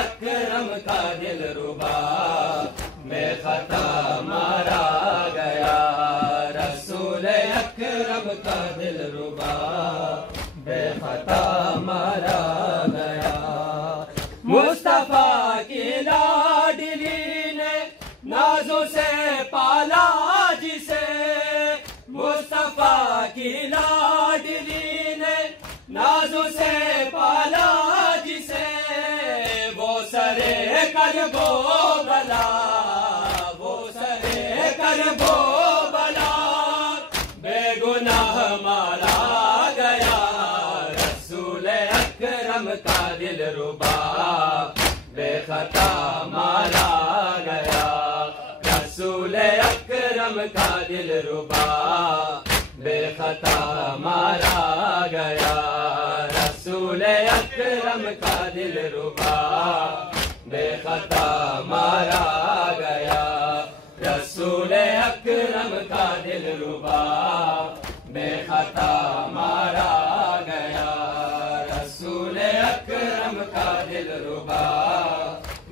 اکرم کا دل ربا بے خطا مارا گیا، رسول اکرم کا دل ربا بے خطا مارا گیا۔ مصطفیٰ کی لاڈلی نے نازوں سے پالا جسے، مصطفیٰ کی لاڈلی نے نازوں سے پالا جسے، وہ سرے کرب و بلا، وہ سرے کرب و بلا بے گناہ مارا گیا، رسول اکرم کا دل ربا بے خطا مارا گیا، رسول اکرم کا دل ربا بے خطا مارا گیا، رسول اکرم کا دل ربا بے خطا مارا گیا، رسول اکرم کا دل ربا بے خطا مارا گیا، رسول اکرم کا دل ربا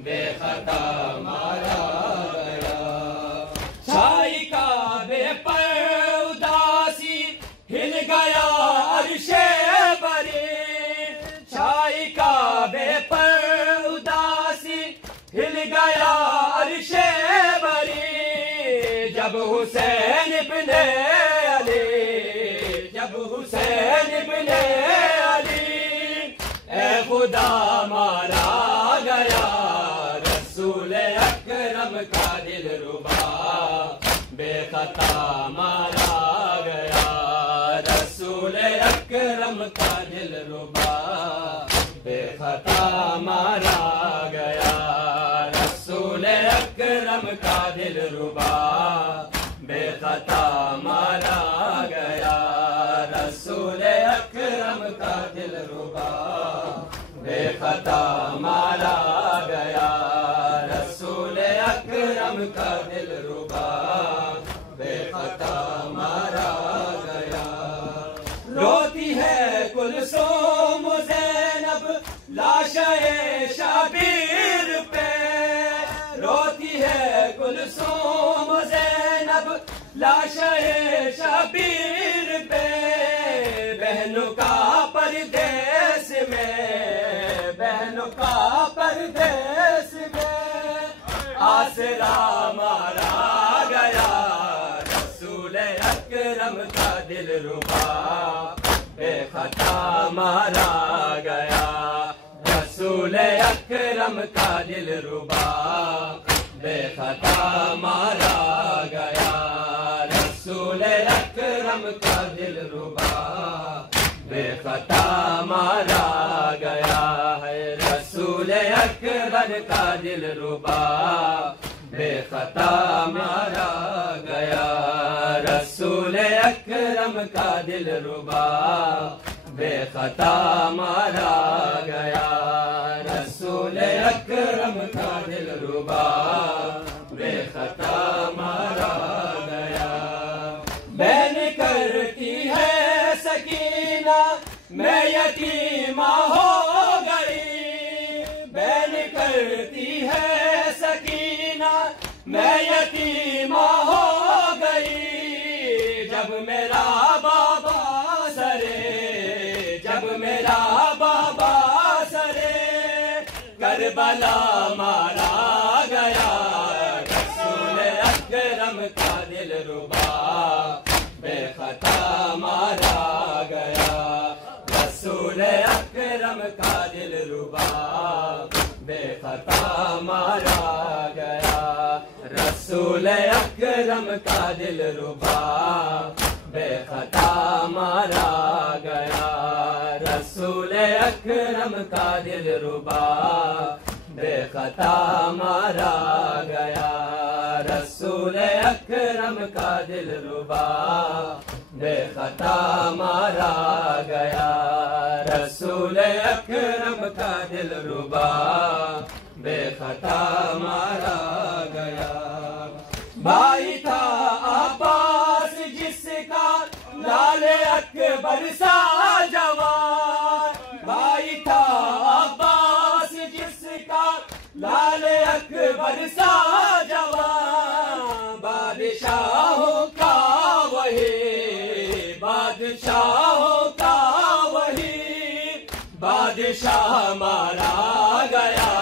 بے خطا مارا گیا۔ چھائی کعبے پر اداسی ہل گیا عرش بری، چھائی کعبے پر اداسی ہل گیا عرش بری، جب حسین ابن علی، جب حسین ابن علی اے خدا مارا گیا، رسول اکرم کا دل ربا بے خطا مارا گیا، رسول اکرم کا دل ربا بے خطا مارا گیا، رسول اکرم کا دل ربا بے خطا مارا گیا، رسول اکرم کا دل ربا بے خطا مارا گیا، رسول اکرم کا دل ربا بے خطا مارا گیا۔ روتی ہے کلثوم زینب لاشِ شبیر پہ، روتی ہے کلثوم زینب لاشِ شبیر پہ، بہنوں کا پردیس میں، بہنوں کا پردیس میں آسرا مارا گیا، رسول اکرم کا دل ربا بے خطا مارا گیا، رسول اکرم کا دل ربا بے خطا مارا گیا، رسول اکرم کا دل ربا بے خطا مارا گیا ہے، رسول اکرم کا دل ربا بے خطا مارا گیا، رسول اکرم کا دل ربا بے خطا مارا گیا، رسول اکرم کا دل ربا بے خطا مارا گیا۔ بہن کرتی ہے سکینہ میں یتیمہ ہو گئی، بہن کرتی ہے سکینہ میں یتیمہ ہو گئی، جب میرا بابا سرے، جب میرا بابا سرے کربلا مارا گیا، رسول اکرم کا دل ربا بے خطا مارا گیا، رسول اکرم کا دل ربا بے خطا مارا گیا، رسول اکرم کا دل ربا بے خطا مارا گیا، رسول اکرم کا دل ربا بے خطا مارا گیا، رسول اکرم کا دل ربا بے خطا مارا گیا، رسول اکرم کا دل ربا بے خطا مارا گیا. بھائی تھا عباس جس کا لال اکبر سا جوان. بھائی تھا عباس جس کا لال اکبر سا جوان. بادشاہوں کا وہی بادشاہوں کا وہی بادشاہ مارا گیا.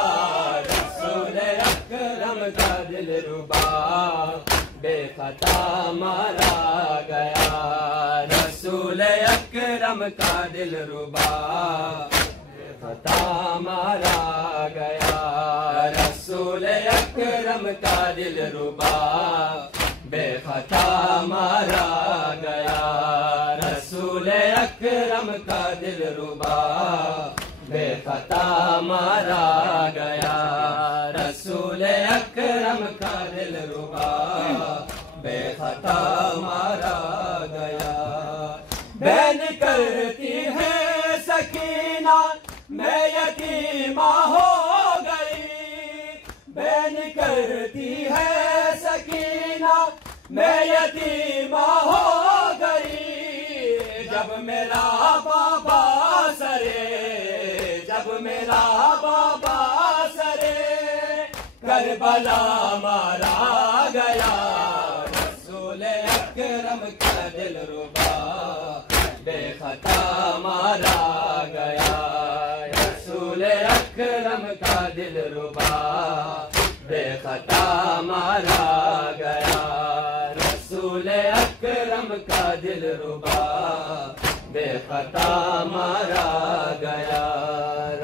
رسول اکرم کا دل ربا بے خطا مارا گیا. رسول اکرم کا دل ربا بے خطا مارا گیا. رسول اکرم کا دل ربا بے خطا مارا گیا. رسول اکرم کا دل ربا بے خطا مارا گیا. رسول اکرم کا دل ربا بے خطا مارا گیا. بین کرتی ہے سکینہ میں یتیمہ ہو گئی. بین کرتی ہے سکینہ میں یتیمہ ہو گئی. جب میرا بابا سرے جب میرا بابا سرے کربلا مارا گیا. رسول اکرم کا دل ربا بے خطا مارا گیا. رسول اکرم کا دل ربا بے خطا مارا گیا. رسول اکرم کا دل ربا بے خطا مارا گیا.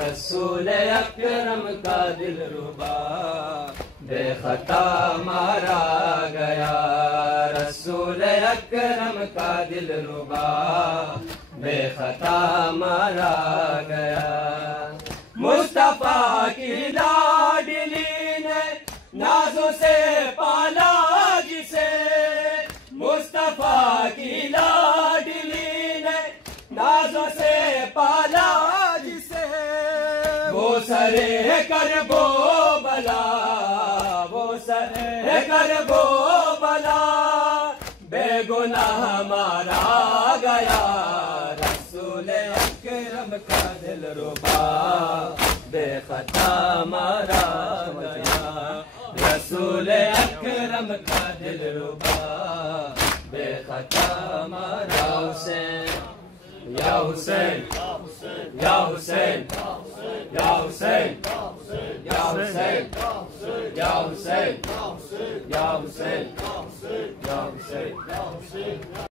رسول اکرم کا دل ربا بے خطا مارا گیا. رسول اکرم کا دل ربا بے خطا مارا گیا. مصطفیٰ کی لاڈلی نے نازوں سے پالا جسے. مصطفیٰ کی لاڈلی نے نازوں سے پالا جسے. وہ سرے کرب و بلا وہ سرے کرب و بلا بے گناہ مارا گیا. رسول اکرم کا دل ربا بے خطا مارا گیا. رسول اکرم کا دل ربا بے خطا مارا. یا حسین یا حسین یا حسین یا حسین یا حسین یا حسین یا حسین یا حسین.